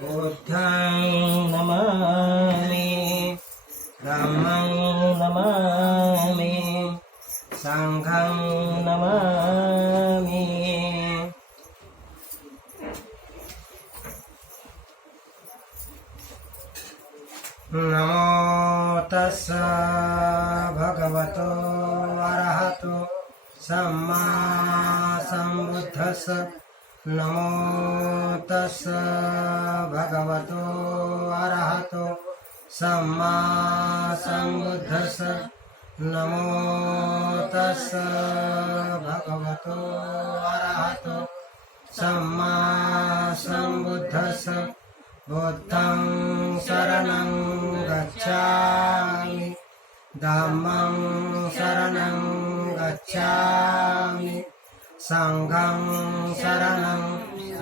बुद्धं नमामि धम्मं नमामि संघं नमामि। नमो तस्स भगवतो अरहतो सम्मा सम्बुद्धस्स। नमो तस्स भगवतो अरहतो सम्मा सम्बुद्धस्स। नमो तस्स भगवतो अरहतो सम्मा सम्बुद्धस्स। बुद्धं शरणं गच्छामि धम्मं शरणं गच्छामि संघं शरणं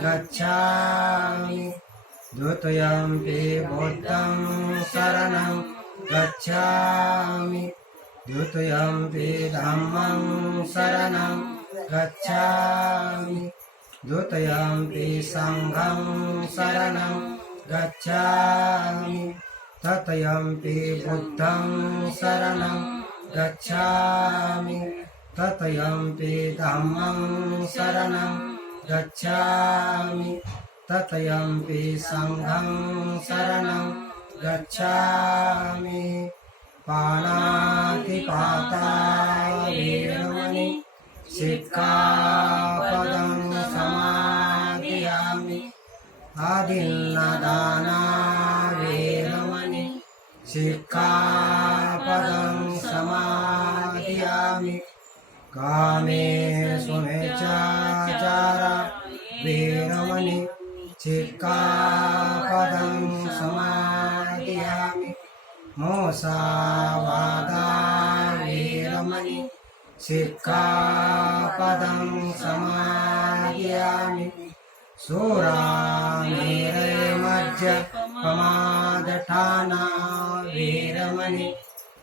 गच्छामि। द्वितीयम्पि बुद्धं शरणं गच्छामि द्वितीयम्पि धम्मं शरणं गच्छामि द्वितीयम्पि संघं शरणं गच्छामि तृतीयम्पि बुद्धं शरणं गच्छामि तृतीयम्पि धम्मं शरणं गच्छामि तृतीयम्पि संघं शरणं गच्छामि। पाणातिपाता वेरमणि सिक्खापदं समादियामि। आदिन्नदाना वेरमणि सिक्खापदं समादियामि। कामेषु मिच्छाचारा वेरमणि सिक्खापदं समादियामि। मुसावादा वेरमणि सिक्खापदं समादियामि। शूरामेरयमज्जपमादठाना वेरमणि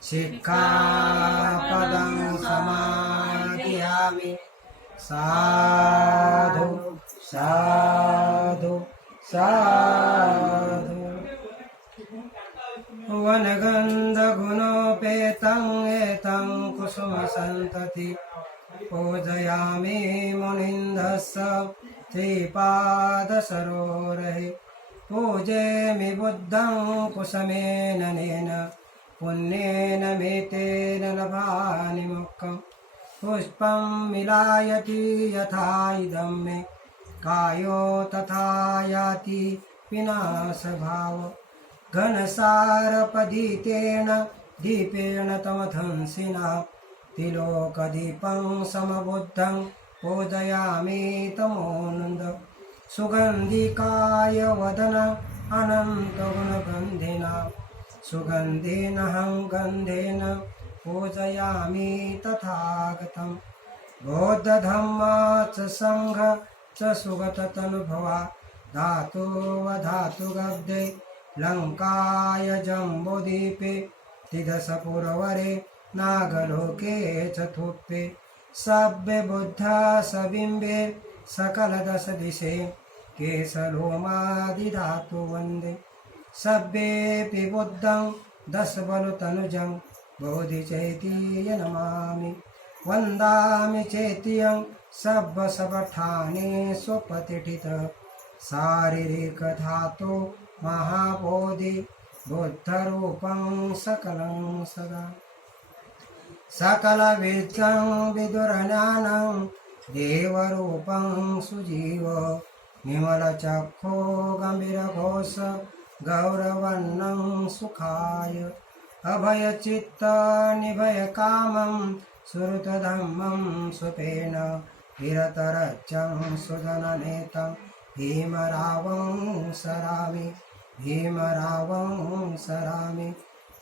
सिक्खापदं समादियामि। साधु साधु साधु। वनगन्धगुणोपेतं एतं कुसुमसन्तति पूजयामि मुनिन्दस्य श्रीपादसरोवरे। पूजयामि बुद्धं कुसुमेन नेन पुण्येन मेतेन लभामि मोक्षं। पुष्पं मिलायति यथा इदं मे कायो तथा याति विनाशभाव। घनसारपदितेन दीपेन तमथंसिना तिलोकदीपं समबुद्धं पूजयामि तमोनन्द। सुगन्धिकाय वदन अनन्तगुणगन्धिना सुगन्धेनहं गन्धेन पूजयामि तथागतं। बौद्धधम्म च संघ च सुगततनुभवा धातुवधातुगब्धे लङ्काय जम्बूद्वीपे तिदशपुरवरे नागलोके चतुर्थे। सभ्य बुद्धा सबिम्बे सकलदशदिशे केशलोमादिधातु वन्दे। सभ्येऽपि बुद्धं दशबलतनुजं बोधिचैतीय नमामि। वन्दामि चैतीयं सब्बसबठाने स्वपतिठित शारीरिकधातु महाबोधि बुद्धरूपं सकलं सदा। सकलविद्यं विदुरज्ञानं देवरूपं सुजीव। निर्मलचक्षो गम्भीरघोष गौरवर्णं सुखाय। अभयचित्त निभयकामं श्रुतधम्मं सुपेन। विरतरज्जं सुदननेतं भीमरावं सरामि भीमरावं सरामि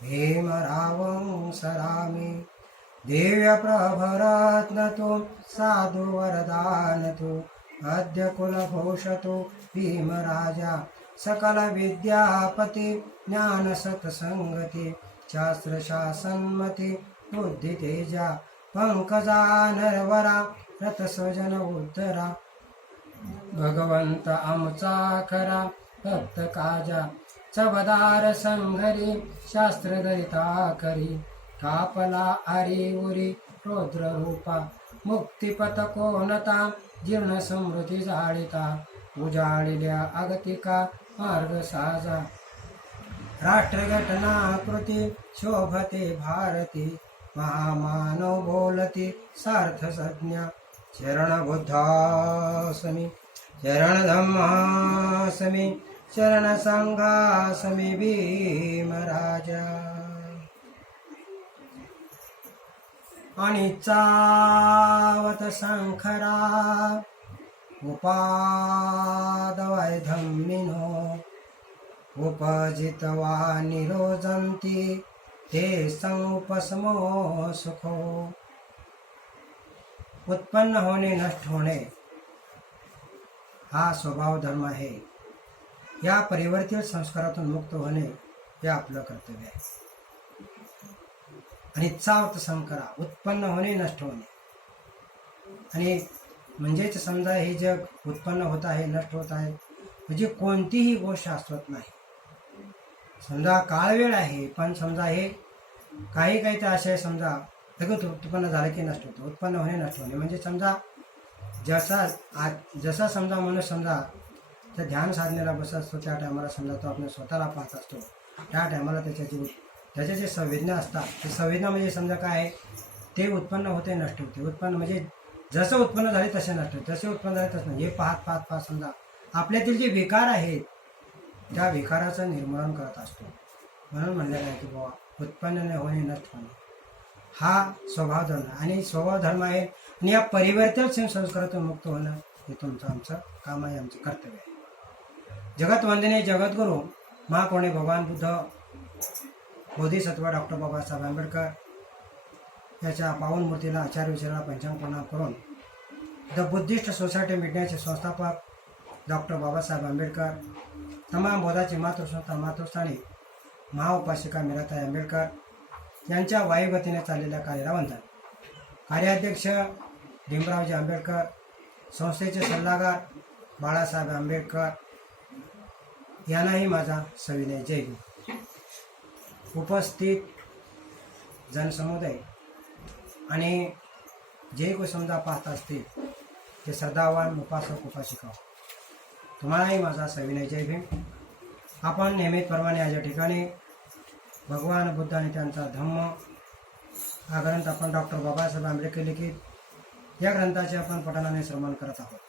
भीमरावं सरामि। दिव्यप्रभरत्नतु साधुवरदानतु अद्य कुलभूषतु भीमराजा। सकलविद्यापति ज्ञानसत्सङ्गति शास्त्रशासन्मति बुद्धितेजा। पंकजा नरवरा रतस्वजन उद्धरा। भगवंत आमचा खरा भक्त काजा चबदार संघरी शास्त्र दरिता करी कापला आरी उरी रौद्र रूपा मुक्तिपथ कोणता जीर्ण समृद्धी जाळिता उजाळिल्या अगतिका मार्ग साजा राष्ट्रघटना कृती शोभते भारती महामानव बोलती सार्थ संज्ञा शरण बुद्धासमी शरण धम्मासमी शरण संघासमी भीमराजा आणि चावत शंखरा उपादवाय धम्मिनो उपजितवा निरोजंती ते संपसमो सुखो उत्पन्न होणे नष्ट होणे हा स्वभाव धर्म आहे. या परिवर्तित संस्कारातून मुक्त होणे हे आपलं कर्तव्य आहे. आणि चावत संकरा उत्पन्न होणे नष्ट होणे आणि म्हणजेच समजा हे जग उत्पन्न होत आहे नष्ट होत आहे म्हणजे कोणतीही गोष्ट शाश्वत नाही. समजा काळ वेळ आहे पण समजा हे काही तर असे समजा लगेच उत्पन्न झालं की नष्ट होतं. उत्पन्न होणे नष्ट होणे म्हणजे समजा जसा समजा मनुष्य समजा त्या ध्यान साधनेला बसत असतो त्या टायमाला समजा तो आपण स्वतःला पाहत असतो त्या टायमाला त्याचे जे संवेदना असतात ते संवेदना म्हणजे समजा काय आहे ते उत्पन्न होते नष्ट होते. उत्पन्न म्हणजे जसं उत्पन्न झाले तसे नष्ट होते जसे उत्पन्न झाले तसं नाही. हे पाहत समजा आपल्यातील जे विकार आहेत त्या विकाराचं निर्मूलन करत असतो. म्हणून म्हणलेलं आहे की बाबा उत्पन्न न होणे नष्ट होणे हा स्वभाव धर्म आणि स्वभाव धर्म आहे. आणि या परिवर्तित संस्कारातून मुक्त होणं हे आमचं काम आहे आमचं कर्तव्य आहे. जगत वंदनीय जगद्गुरू महाकोणे भगवान बुद्ध बोधिसत्व डॉक्टर बाबासाहेब आंबेडकर याच्या पावन मूर्तीला आचार्य विचाराला पंचांग प्रणाम करून द बुद्धिस्ट सोसायटी मीडियाचे संस्थापक डॉक्टर बाबासाहेब आंबेडकर तमाम बोधाचे मातृसंस्था मातृस्थानी महाउपासिका मीराताई आंबेडकर यांच्या वायुगतीने चाललेल्या कार्याला वंदन. कार्याध्यक्ष भीमरावजी आंबेडकर संस्थेचे सल्लागार बाळासाहेब आंबेडकर यांनाही माझा सविनय जय हिंद. उपस्थित जनसमुदाय आणि जे कोणी समजा पाहत असतील ते श्रद्धावान उपासक उपासिका तुम्हालाही माझा सविनय जय भीम. आपण नेहमीप्रमाणे आज या ठिकाणी भगवान बुद्ध आणि त्यांचा धम्म हा ग्रंथ आपण डॉक्टर बाबासाहेब आंबेडकर लिखित या ग्रंथाचे आपण पठणाने श्रवण करत आहोत.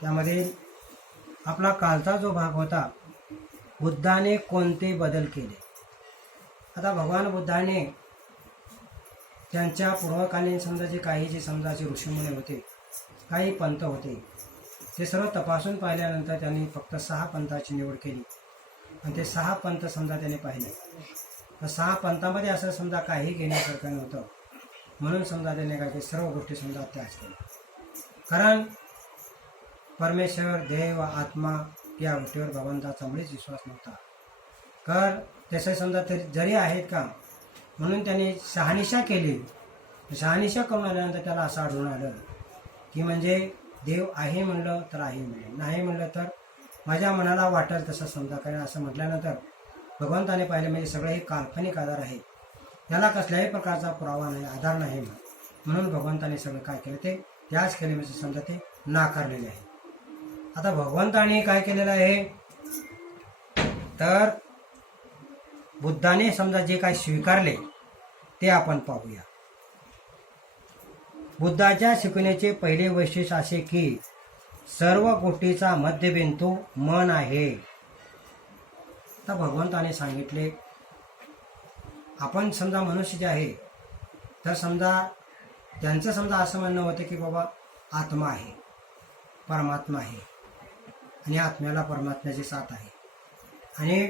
त्यामध्ये आपला कालचा जो भाग होता बुद्धाने कोणते बदल केले. आता भगवान बुद्धाने त्यांच्या पूर्वकालीन समजा जे काही जे समजाचे ऋषीमुनी होते काही पंथ होते ते सर्व तपासून पाहिल्यानंतर त्यांनी फक्त 6 पंथाची निवड केली आणि ते 6 पंथ समजा त्याने पाहिले. तर 6 पंथामध्ये असं समजा काही घेण्यासारखं नव्हतं म्हणून समजा त्याने काय ते सर्व गोष्टी समजा त्याग केल्या. कारण परमेश्वर देव आत्मा या गोष्टीवर भगवंताचा मुळीच विश्वास नव्हता. कर तसे समजा तरी जरी आहेत का म्हणून त्यांनी शहानिशा केली. शहानिशा करून आल्यानंतर त्याला असं आढळून आलं की म्हणजे देव आहे म्हणलं तर आहे म्हणलं नाही म्हणलं तर माझ्या मनाला वाटेल तसं समजा कारण असं म्हटल्यानंतर भगवंताने पाहिले म्हणजे सगळे हे काल्पनिक आधार आहे याला कसल्याही प्रकारचा पुरावा नाही आधार नाही म्हणून भगवंताने सगळं काय केलं ते त्याच केले म्हणजे समजा ते नाकारलेले आहे. आता भगवंताने काय केलेलं आहे तर बुद्धाने समजा जे काही स्वीकारले ते आपण पाहूया. बुद्धाच्या शिकवण्याचे पहिले वैशिष्ट्य असे की सर्व गोष्टीचा मध्यबिंदू मन आहे. तर भगवंताने सांगितले आपण समजा मनुष्य जे आहे तर समजा त्यांचं समजा असं म्हणणं होतं की बाबा आत्मा आहे परमात्मा आहे आणि आत्म्याला परमात्म्याची साथ आहे आणि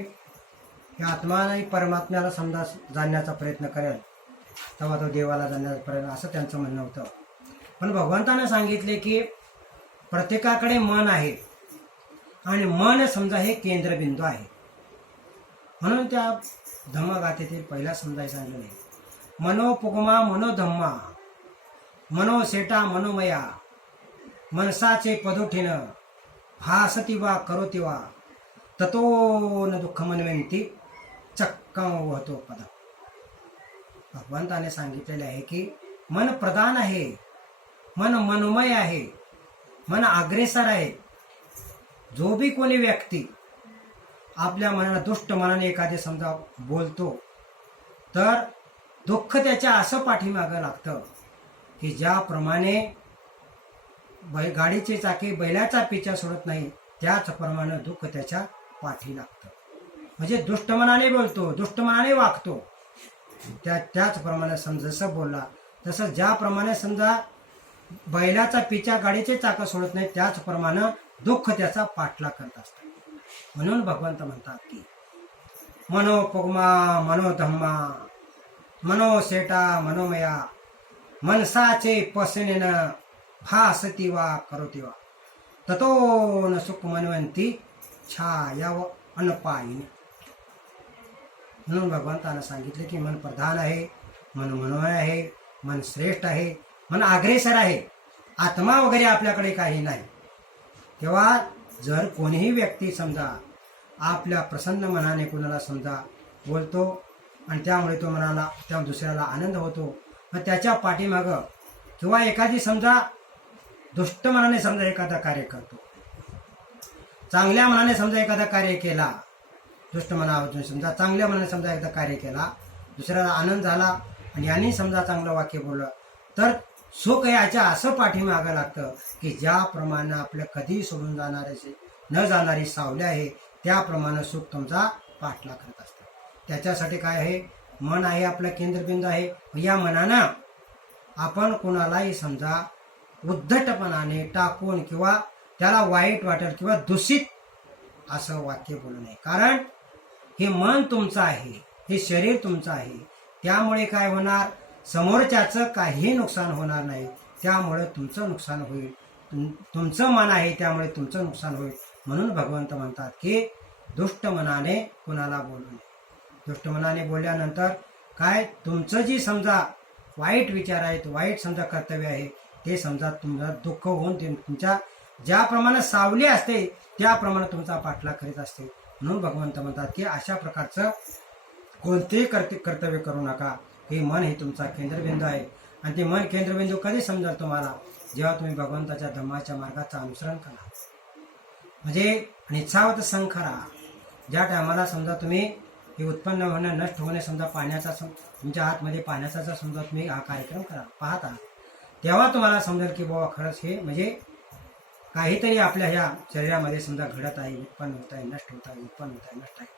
या आत्माने परमात्म्याला समजा जाणण्याचा प्रयत्न करेल तेव्हा तो देवाला जाणण्याचा प्रयत्न असं त्यांचं म्हणणं होतं. पण भगवंताने सांगितले की प्रत्येकाकडे मन आहे आणि मन समजा हे केंद्रबिंदू आहे. म्हणून त्या धम्मगाथेतील पहिला समजाय सांगितलं आहे मनोपुगमा मनोधम्मा मनोसेटा मनोमया मनसाचे पदुठीन भासती वा करोती वा ततो न दुःख मनवेंती चक्कम वहतो पद. भगवंताने सांगितलेले आहे की मन प्रधान आहे, मन मनोमय आहे, मन अग्रेसर आहे. जो भी कोणी व्यक्ती आपल्या मनाला दुष्ट मनाने एखादे समजा बोलतो तर दुःख त्याच्या असं पाठीमागं लागतं की ज्याप्रमाणे गाडीचे चाके बैलाचा पिछा सोडत नाही त्याचप्रमाणे दुःख त्याच्या पाठी लागतं. म्हणजे दुष्ट मनाने बोलतो, दुष्ट मनाने वागतो, त्याचप्रमाणे समजा जसं बोलला तसं ज्याप्रमाणे समजा बैलाचा पिछा गाडीचे चाक सोडत नाही त्याचप्रमाणे दुःख त्याचा पाठलाग करत असतं. म्हणून भगवंत म्हणतात की मनोपगमा मनोधम्मा मनोसेटा मनोमया मनसाचे पसनेन भासती वा करोती वा ततो न सुख मनवंती छाया व अनपायिनी. म्हणून भगवंतानं सांगितले की मन प्रधान आहे, मन मनोमय आहे, मन श्रेष्ठ आहे, मन अग्रेसर आहे, आत्मा वगैरे आपल्याकडे काही नाही. तेव्हा जर कोणीही व्यक्ती समजा आपल्या प्रसन्न मनाने कोणाला समजा बोलतो आणि त्यामुळे तो मनाला त्या दुसऱ्याला आनंद होतो, मग त्याच्या पाठीमागं किंवा एखादी समजा दुष्ट मनाने समजा एखादा कार्य करतो, चांगल्या मनाने समजा एखादा कार्य केला, दुष्ट मनावर समजा चांगल्या मनाने समजा एकदा कार्य केला, दुसऱ्याला आनंद झाला आणि यांनी समजा चांगलं वाक्य बोललं तर सुख याच्या असं पाठीमागं लागतं की ज्याप्रमाणे आपलं कधी सोडून जाणारे न जाणारी सावली आहे त्याप्रमाणे सुख तुमचा पाठलाग करत असतं. त्याच्यासाठी काय आहे, मन आहे आपलं केंद्रबिंदू आहे. या मनानं आपण कोणालाही समजा उद्धटपणाने टाकून किंवा त्याला वाईट वाटेल किंवा दूषित असं वाक्य बोलू नये. कारण हे मन तुमचं आहे, हे शरीर तुमचं आहे. त्यामुळे काय होणार, समोरच्याचं काही नुकसान होणार नाही, त्यामुळे तुमचं नुकसान होईल. तुमचं मन आहे त्यामुळे तुमचं नुकसान होईल. म्हणून भगवंत म्हणतात की दुष्ट मनाने कुणाला बोलू नये. दुष्ट मनाने बोलल्यानंतर काय तुमचं जी समजा वाईट विचार आहेत, वाईट समजा कर्तव्य आहे ते समजा तुमचं दुःख होऊन तुमच्या ज्याप्रमाणे सावली असते त्याप्रमाणे तुमचा पाठलाग करीत असते. म्हणून भगवंत म्हणतात की अशा प्रकारचं कोणतेही कर्तव्य करू नका. हे मन हे तुमचा केंद्रबिंदू आहे आणि ते मन केंद्रबिंदू कधी समजेल तुम्हाला, जेव्हा तुम्ही भगवंताच्या धम्माच्या मार्गाचं अनुसरण करा. म्हणजे निच्छावत संखरा, ज्या टायमाला समजा तुम्ही हे उत्पन्न होणं नष्ट होणे समजा पाण्याचा तुमच्या आतमध्ये पाण्याचा समजा तुम्ही हा कार्यक्रम करा पाहता, तेव्हा तुम्हाला समजेल की बाबा खरंच हे म्हणजे काहीतरी आपल्या ह्या शरीरामध्ये समजा घडत आहे, उत्पन्न होत आहे, नष्ट होत आहे, उत्पन्न होत आहे, नष्ट आहे.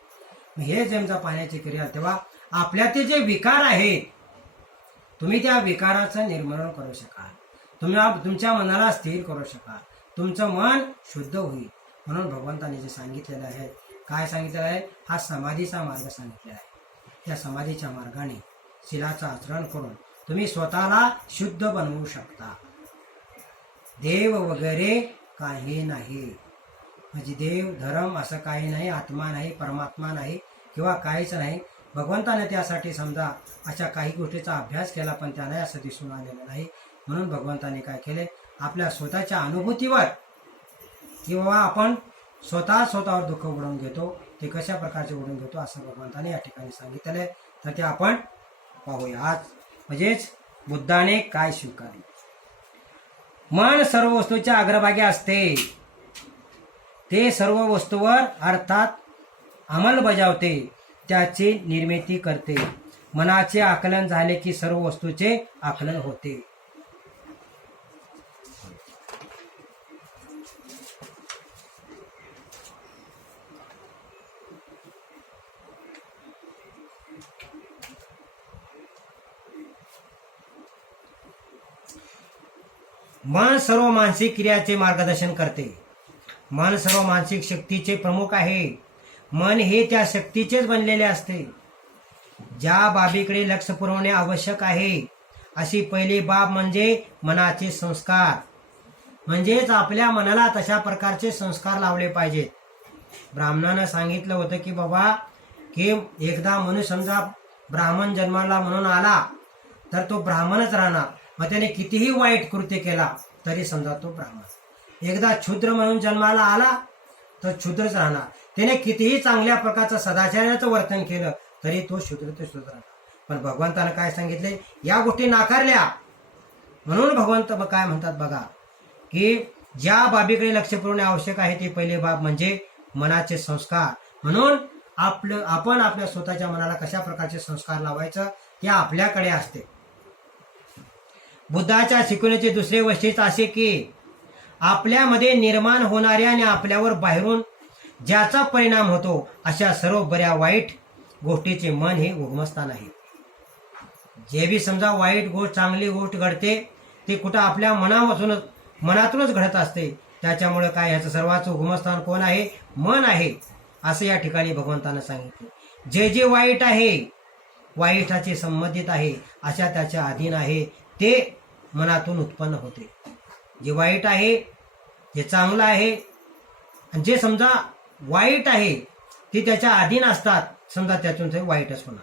हे जेव्हा पाहण्याची क्रिया तेव्हा आपल्यातील जे विकार आहेत तुम्ही त्या विकाराचं निर्मूलन करू शकाल, तुम्ही तुमच्या मनाला स्थिर करू शकाल, तुमचं मन शुद्ध होईल. म्हणून भगवंताने जे सांगितलेलं आहे, काय सांगितलेलं आहे, हा समाधीचा मार्ग सांगितलेला आहे. त्या समाधीच्या मार्गाने शिलाचं आचरण करून तुम्ही स्वतःला शुद्ध बनवू शकता. देव वगैरे काही नाही, म्हणजे देव धर्म असं काही नाही, आत्मा नाही, परमात्मा नाही किंवा काहीच नाही. भगवंताने त्यासाठी समजा अशा काही गोष्टीचा अभ्यास केला पण त्याने असं दिसून आलेलं नाही. म्हणून भगवंताने काय केले, आपल्या स्वतःच्या अनुभूतीवर किंवा आपण स्वतःवर दुःख उडवून घेतो, ते कशा प्रकारचे उडवून घेतो असं भगवंताने या ठिकाणी सांगितले. तर ते आपण पाहूया आज. म्हणजेच बुद्धाने काय स्वीकारले. मन सर्व वस्तूच्या अग्रभागी असते, ते सर्व वस्तूवर अर्थात अंमल बजावते, त्याची निर्मिती करते. मनाचे आकलन झाले की सर्व वस्तूचे आकलन होते. मन सर्व मानसिक क्रियाचे मार्गदर्शन करते. मन सर्व मानसिक शक्तीचे प्रमुख आहे. मन हे त्या शक्तीचेच बनलेले असते. ज्या बाबीकडे लक्ष पुरवणे आवश्यक आहे अशी पहिली बाब म्हणजे मनाचे संस्कार. म्हणजेच आपल्या मनाला तशा प्रकारचे संस्कार लावले पाहिजेत. ब्राह्मणानं सांगितलं होतं की बाबा की एकदा मनुष्य समजा ब्राह्मण जन्माला म्हणून आला तर तो ब्राह्मणच राहणार. मग त्याने कितीही वाईट कृत्य केला तरी समजा तो ब्राह्मण. एकदा क्षुद्र म्हणून जन्माला आला तर क्षुद्रच राहणार. त्याने कितीही चांगल्या प्रकारचं सदाचाराचं वर्तन केलं तरी तो क्षुद्र ते क्षुद्र राहणार. पण भगवंतानं काय सांगितले, या गोष्टी नाकारल्या. म्हणून भगवंत काय म्हणतात बघा, की ज्या बाबीकडे लक्ष पुरवणे आवश्यक आहे ते पहिले बाब म्हणजे मनाचे संस्कार. म्हणून आपण आपल्या स्वतःच्या मनाला कशा प्रकारचे संस्कार लावायचं ते आपल्याकडे असते. बुद्धाच्या शिकवण्याचे दुसरे वैशिष्ट्य असे की आपल्यामध्ये निर्माण होणाऱ्या आणि आपल्यावर बाहेरून ज्याचा परिणाम होतो अशा सर्व बऱ्या वाईट गोष्टीचे मन हे उगमस्थान आहे. जे बी समजा वाईट गोष्ट चांगली गोष्ट घडते ते कुठं आपल्या मनातूनच घडत असते. त्याच्यामुळे काय, याचं सर्वांचं उगमस्थान कोण आहे, मन आहे, असं या ठिकाणी भगवंतानं सांगितले. जे जे वाईट आहे, वाईटाचे संबंधित आहे, अशा त्याच्या अधीन आहे, ते मनातून उत्पन्न होते. जे वाईट आहे, जे चांगलं आहे, आणि जे समजा वाईट आहे ते त्याच्या अधीन असतात, समजा त्यातून ते वाईटच होणार.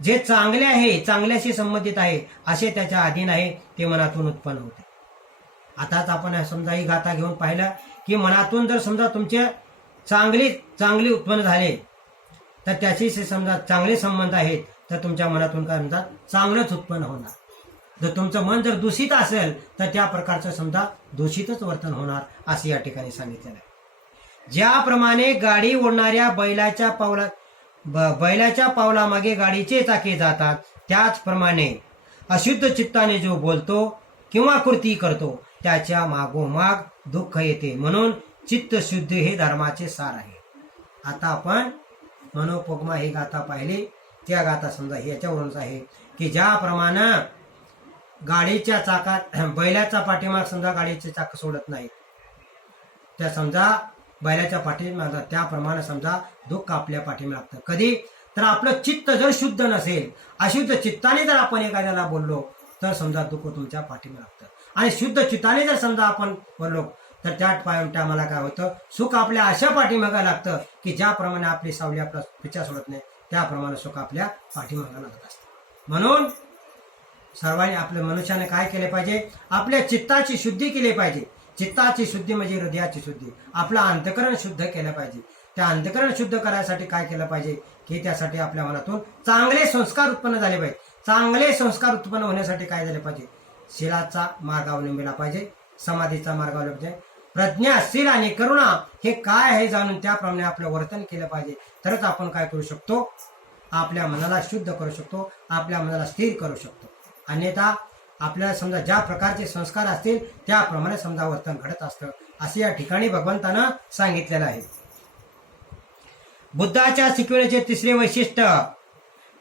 जे चांगले आहे, चांगल्याशी संबंधित आहे, असे त्याच्या अधीन आहे, ते मनातून उत्पन्न होते. आताच आपण समजा ही गाथा घेऊन पाहिलं की मनातून जर समजा तुमचे चांगली उत्पन्न झाले तर त्याची समजा चांगले संबंध आहेत तर तुमच्या मनातून काय म्हणतात, चांगलंच उत्पन्न होणार. जर तुमचं मन जर दूषित असेल तर त्या प्रकारचं समजा दूषितच वर्तन होणार, असं या ठिकाणी सांगितलेलं आहे. ज्याप्रमाणे गाडी ओढणाऱ्या बैलाच्या पावलामागे गाडीचे चाके जातात, त्याचप्रमाणे अशुद्ध चित्ताने जो बोलतो किंवा कृती करतो त्याच्या मागोमाग दुःख येते. म्हणून चित्त शुद्धी हे धर्माचे सार आहे. आता आपण मनोपगमा ही गाथा पाहिली, त्या गाथा समजा याच्यावरूनच आहे की ज्याप्रमाणे गाडीच्या चाकात बैलाचा पाठीमाग समजा गाडीचे चाक सोडत नाही, त्या समजा बैलाच्या पाठीमाग त्याप्रमाणे समजा दुःख आपल्या पाठीमाग लागतं. कधी तर आपलं चित्त जर शुद्ध नसेल, अशुद्ध चित्ताने जर आपण एखाद्याला बोललो तर समजा दुःख तुमच्या पाठीमाग लागतं. आणि शुद्ध चित्ताने जर समजा आपण बोललो तर त्या टायमाला काय होतं, सुख आपल्या अशा पाठीमागा लागतं की ज्याप्रमाणे आपली सावली आपला पिछा सोडत नाही त्याप्रमाणे सुख आपल्या पाठीमागा लागत असतं. म्हणून सर्वांनी आपल्या मनुष्याने काय केले पाहिजे, आपल्या चित्ताची शुद्धी केली पाहिजे. चित्ताची शुद्धी म्हणजे हृदयाची शुद्धी, आपलं अंतकरण शुद्ध केलं पाहिजे. त्या अंतकरण शुद्ध करायसाठी काय केलं पाहिजे की त्यासाठी आपल्या मनातून चांगले संस्कार उत्पन्न झाले पाहिजे. चांगले संस्कार उत्पन्न होण्यासाठी काय झाले पाहिजे, शीलाचा मार्ग अवलंबिला पाहिजे, समाधीचा मार्ग अवलंबिला पाहिजे. प्रज्ञा, शील आणि करुणा हे काय आहे जाणून त्याप्रमाणे आपलं वर्तन केलं पाहिजे. तरच आपण काय करू शकतो, आपल्या मनाला शुद्ध करू शकतो, आपल्या मनाला स्थिर करू शकतो. अन्यथा आपल्याला समजा ज्या प्रकारचे संस्कार असतील त्याप्रमाणे समजा वर्तन घडत असतं, असे या ठिकाणी भगवंतानं सांगितलेलं आहे. बुद्धाच्या शिकवण्याचे तिसरे वैशिष्ट्य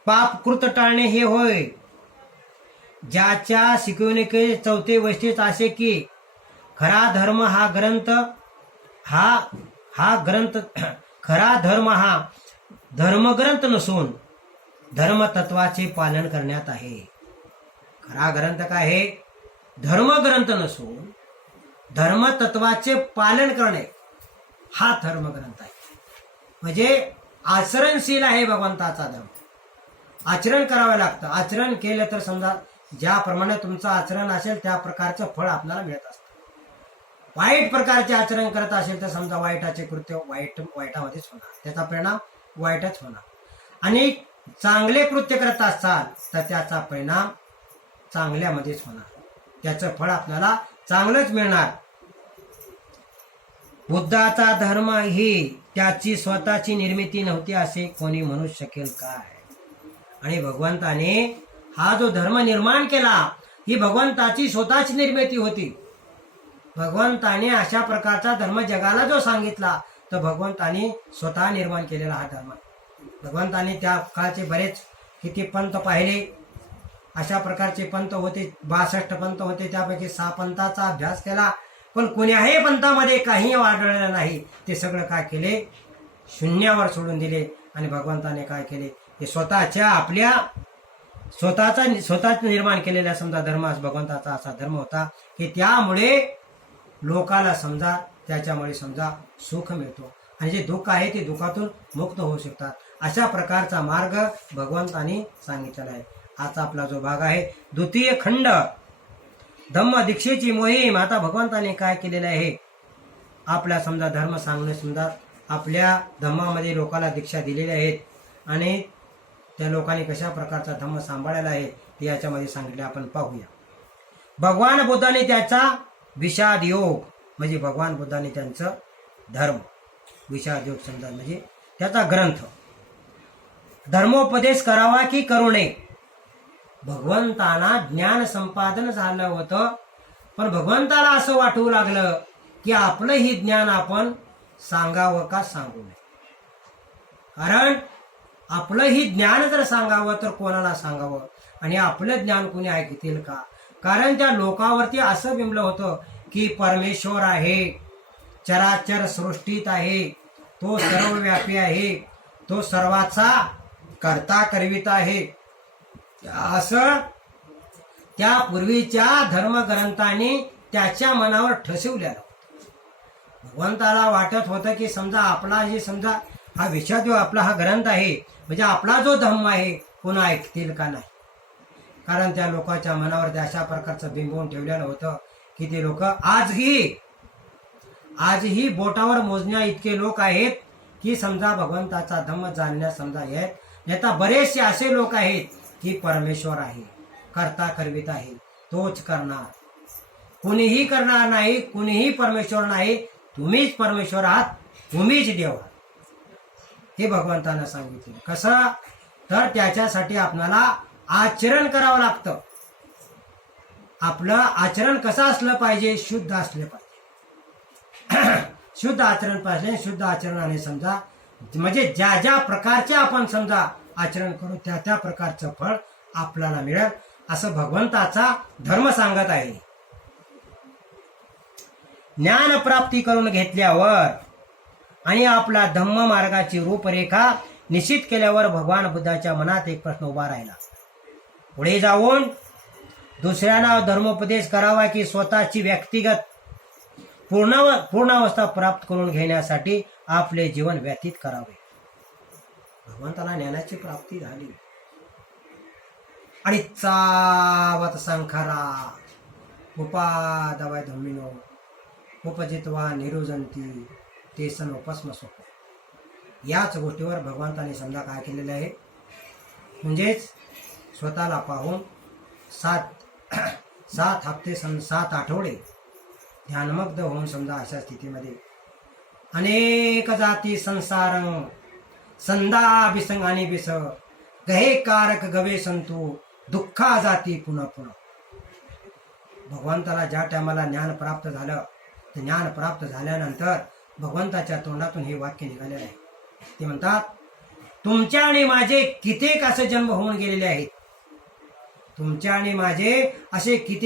पाप कृत टाळणे हे होय. ज्याच्या शिकवणुकीचे चौथे वैशिष्ट्य असे की खरा धर्म हा धर्मग्रंथ नसून धर्मतत्वाचे पालन करण्यात आहे. खरा ग्रंथ काय आहे, धर्मग्रंथ नसून धर्मतत्वाचे पालन करणे हा धर्मग्रंथ आहे. म्हणजे आचरणशील आहे भगवंताचा धर्म. आचरण करावं लागतं. आचरण केलं तर समजा ज्याप्रमाणे तुमचं आचरण असेल त्या प्रकारचं फळ आपल्याला मिळत असतं. वाईट प्रकारचे आचरण करत असेल तर समजा वाईटाचे कृत्य वाईटामध्येच होणार, त्याचा परिणाम वाईटच होणार. आणि चांगले कृत्य करत असाल तर त्याचा परिणाम चांगल्यामध्येच होणार, त्याचं फळ आपल्याला चांगलंच मिळणार. बुद्धाचा धर्म ही त्याची स्वतःची निर्मिती नव्हती असे कोणी म्हणू शकेल काय. आणि भगवंताने हा जो धर्म निर्माण केला ही भगवंताची स्वतःची निर्मिती होती. भगवंताने अशा प्रकारचा धर्म जगाला जो सांगितला तर भगवंताने स्वतः निर्माण केलेला हा धर्म. भगवंताने त्या काळचे बरेच किती पंत पाहिले. अशा प्रकारचे पंत होते, 62 पंत होते, त्यापैकी 6 पंथाचा अभ्यास केला. पण कोण्याही पंथामध्ये काही आढळलं नाही. ते सगळं काय केले, शून्यावर सोडून दिले. आणि भगवंताने काय केले, ते स्वतःच निर्माण केलेला समजा धर्म भगवंताचा असा धर्म होता की त्यामुळे लोकाला समजा त्याच्यामुळे समजा सुख मिळतो आणि जे दुःख आहे ते दुःखातून मुक्त होऊ शकतात. अशा प्रकारचा मार्ग भगवंताने सांगितलेला आहे. आजचा आपला जो भाग आहे द्वितीय खंड धम्म दीक्षेची मोहीम आता भगवंताने काय केलेलं आहे, आपल्या समजा धर्म सांगणे, समजा आपल्या धम्मामध्ये लोकांना दीक्षा दिलेल्या आहेत आणि त्या लोकांनी कशा प्रकारचा धम्म सांभाळलेला आहे ते याच्यामध्ये सांगितले. आपण पाहूया. भगवान बुद्धाने त्याचा विषाद योग म्हणजे भगवान बुद्धाने त्यांचं धर्म विषाद योग समजा म्हणजे त्याचा ग्रंथ धर्मोपदेश करावा की करू नये. भगवंतांना ज्ञान संपादन झालं होतं, पण भगवंताला असं वाटू लागलं की आपलं ही ज्ञान आपण सांगावं का सांगू नये. कारण आपलं ही ज्ञान जर सांगावं तर कोणाला सांगावं आणि आपलं ज्ञान कोणी ऐकतील का. कारण त्या लोकांवरती असं बिंबलं होतं की परमेश्वर आहे, चराचर सृष्टीत आहे, तो सर्वव्यापी आहे, तो सर्वाचा करता करविता आहे, असं त्या पूर्वीच्या धर्मग्रंथांनी त्याच्या मनावर ठसवलेलं. भगवंताला वाटत होतं की समजा आपला जे समजा हा विषाद योग आपला हा ग्रंथ आहे म्हणजे आपला जो धम्म आहे पुन्हा ऐकतील का नाही. कारण त्या लोकांच्या मनावर अशा प्रकारचं बिंबवून ठेवलेलं होतं की ते लोक आजही बोटावर मोजण्या इतके लोक आहेत की समजा भगवंताचा धम्म जाणण्यास समजा येत. आता बरेचसे असे लोक आहेत की परमेश्वर आहे, करता करविता आहे, तोच करणार, कुणीही करणार नाही, कुणीही परमेश्वर नाही, तुम्हीच परमेश्वर आहात, तुम्हीच देव आहात. हे भगवंतानं सांगितलं. कसं तर त्याच्यासाठी आपल्याला आचरण करावं लागतं. आपलं आचरण कसं असलं पाहिजे, शुद्ध असलं पाहिजे. शुद्ध आचरण पाहिजे. शुद्ध आचरणाने समजा म्हणजे ज्या ज्या प्रकारचे आपण समजा आचरण करू त्या त्या प्रकारचं फळ आपल्याला मिळेल असं भगवंताचा धर्म सांगत आहे. ज्ञान प्राप्ती करून घेतल्यावर आणि आपला धम्म मार्गाची रूपरेखा निश्चित केल्यावर भगवान बुद्धाच्या मनात एक प्रश्न उभा राहिला. पुढे जाऊन दुसऱ्यांना धर्मोपदेश करावा की स्वतःची व्यक्तिगत पूर्णावस्था प्राप्त करून घेण्यासाठी आपले जीवन व्यतीत करावे. भगवंताला ज्ञानाची प्राप्ती झाली आणि चावत संखारा उपादवाय धम्मिनो उपजित्वा निरुजंती ते सन उपस्मस्वप. याच गोष्टीवर भगवंताने समजा काय केलेलं आहे, म्हणजेच स्वतःला पाहून 7 हप्ते 7 आठवडे ध्यानमग्ध होऊन समजा अशा स्थितीमध्ये अनेक जाती संसारंग संदा बिसंग आणि बिस गहे कारक गवे संतू दुःखा जाती पुन्हा पुन्हा. भगवंताला ज्या टायमाला ज्ञान प्राप्त झालं ते ज्ञान प्राप्त झाल्यानंतर भगवंताच्या तोंडातून हे वाक्य निघालेलं आहे. ते म्हणतात, तुमच्या आणि माझे कित्येक असे जन्म होऊन गेलेले आहेत, तुमच्या आणि माझे असे किती